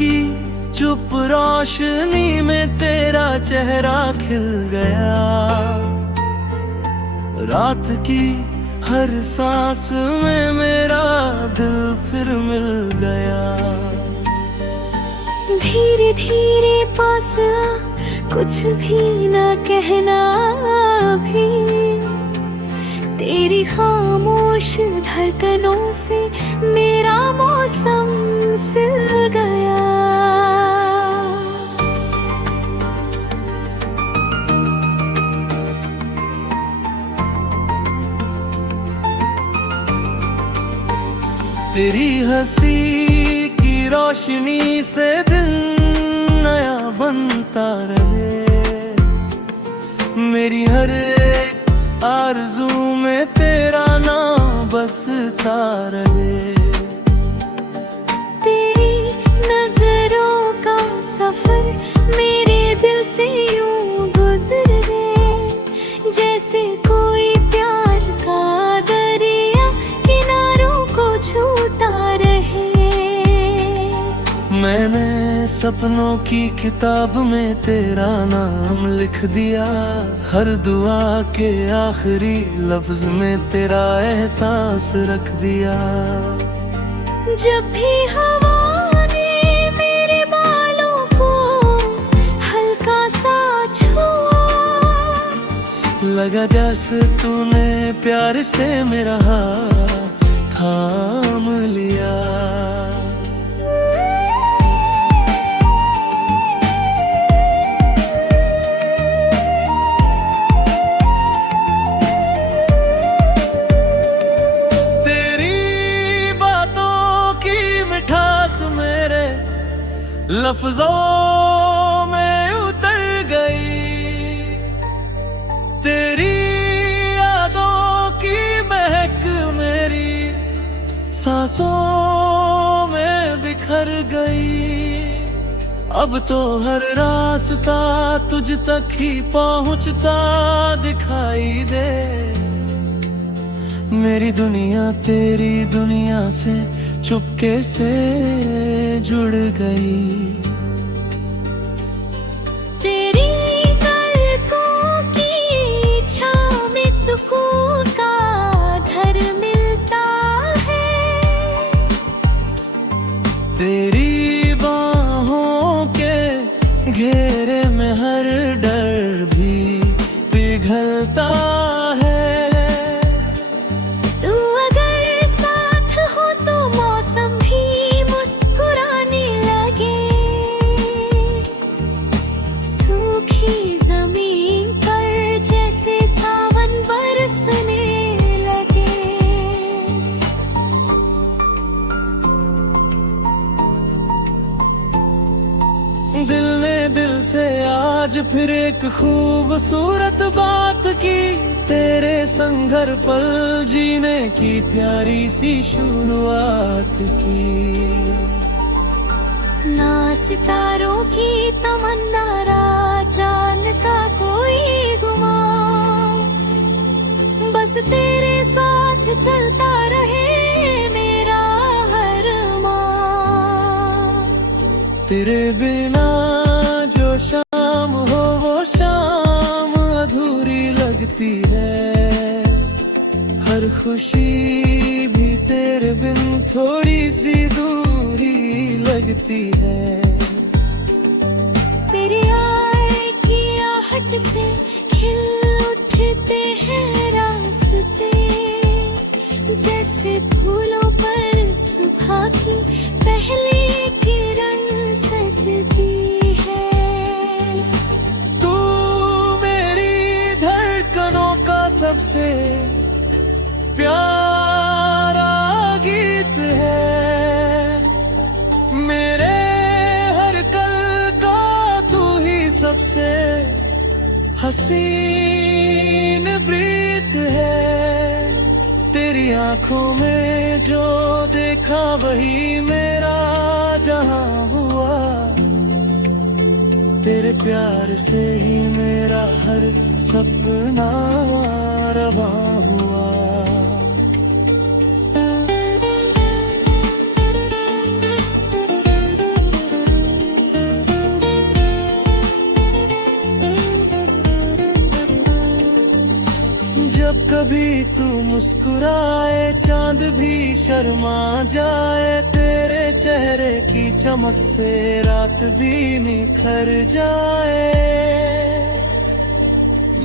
की चुप रोशनी में तेरा चेहरा खिल गया। रात की हर सांस में मेरा दिल फिर मिल गया। धीरे धीरे पास आ, कुछ भी ना कहना भी। तेरी खामोश धड़कनों से मेरा मौसम सिल गया। तेरी हंसी की रोशनी से दिन नया बनता रहे। मेरी हर एक आरज़ू में तेरा नाम बसता रहे। तेरी नजरों का सफर मेरे दिल से यूं गुजरे, जैसे कोई प्यार का दरिया किनारों को छूता रहे। मैंने सपनों की किताब में तेरा नाम लिख दिया। हर दुआ के आखिरी लफ्ज में तेरा एहसास रख दिया। जब भी हवा ने मेरे बालों को हल्का सा छुआ, लगा जैसे तूने प्यार से मेरा हाथ थाम लिया। लफ्जों में उतर गई। तेरी यादों की महक मेरी सांसों में बिखर गई। अब तो हर रास्ता तुझ तक ही पहुंचता दिखाई दे। मेरी दुनिया तेरी दुनिया से चुपके से जुड़ गई। तेरी पलकों की छाँव में सुकून का घर मिलता है। तेरी बाहों के घेरे में हर डर भी पिघलता है। दिल ने दिल से आज फिर एक खूबसूरत बात की। तेरे संग हर पल जीने की प्यारी सी शुरुआत की। ना सितारों की तमन्ना रा चांद का कोई गुमान, बस तेरे साथ चलता रहे मेरा हर मान। तेरे बिना जो शाम हो वो शाम अधूरी लगती है। हर खुशी भी तेरे बिन थोड़ी सी दूरी लगती है। तेरी आए की आहट से खिल उठते हैं रास्ते, जैसे फूलों पर सुबह की पहली किरण सजती है। तू मेरी धड़कनों का सबसे प्यारा गीत है। मेरे हर कल का तू ही सबसे हसीन प्रीत है। तेरी आंखों में जो देखा वही मेरा जहां हुआ। तेरे प्यार से ही मेरा हर सपना रवा हुआ। जब कभी तू मुस्कुराए चांद भी शर्मा जाए, तेरे चेहरे की चमक से रात भी निखर जाए।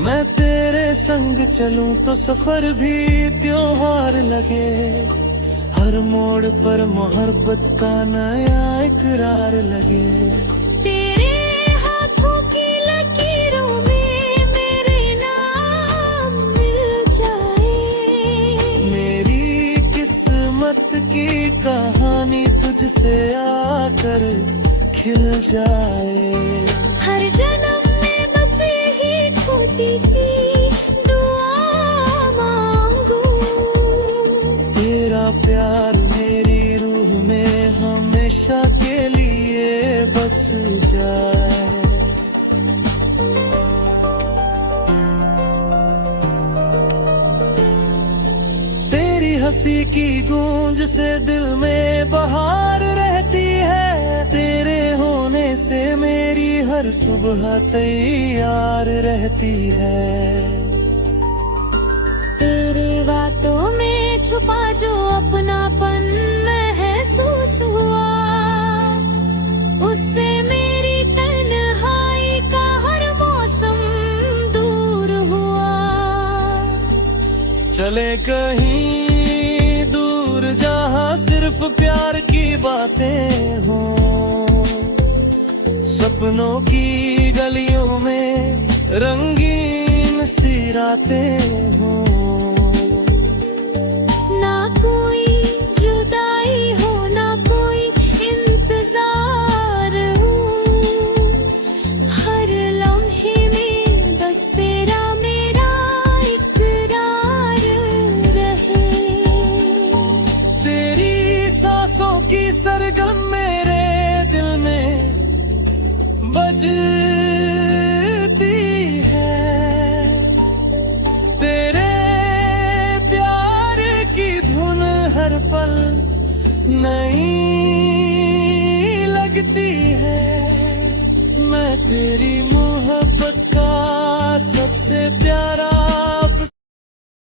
मैं तेरे संग चलूं तो सफर भी त्योहार लगे, हर मोड़ पर मोहब्बत का नया इकरार लगे। तेरे हाथों की लकीरों में मेरे नाम मिल जाए, मेरी किस्मत की कहानी तुझसे आकर खिल जाए। हर जन्म में बस यही छोटी सी दुआ मांगू, तेरा प्यार मेरी रूह में हमेशा के लिए बस जाए। तेरी हंसी की गूंज से दिल में बहार रहती है, तेरे होने से मेरी हर सुबह तैयार रहती है। तेरे बातों में छुपा जो अपनापन महसूस हुआ, उससे मेरी तन्हाई का हर मौसम दूर हुआ। चले कहीं दूर जहां सिर्फ प्यार की बातें हों, सपनों की गलियों में रंगीन सी रातें हों। ना कोई जुदाई हो ना कोई इंतजार हो, हर लम्हे में बस तेरा मेरा इकरार रहे। तेरी सांसों की सरगम मेरे दिल में बजती है, तेरे प्यार की धुन हर पल नई लगती है। मैं तेरी मोहब्बत का सबसे प्यारा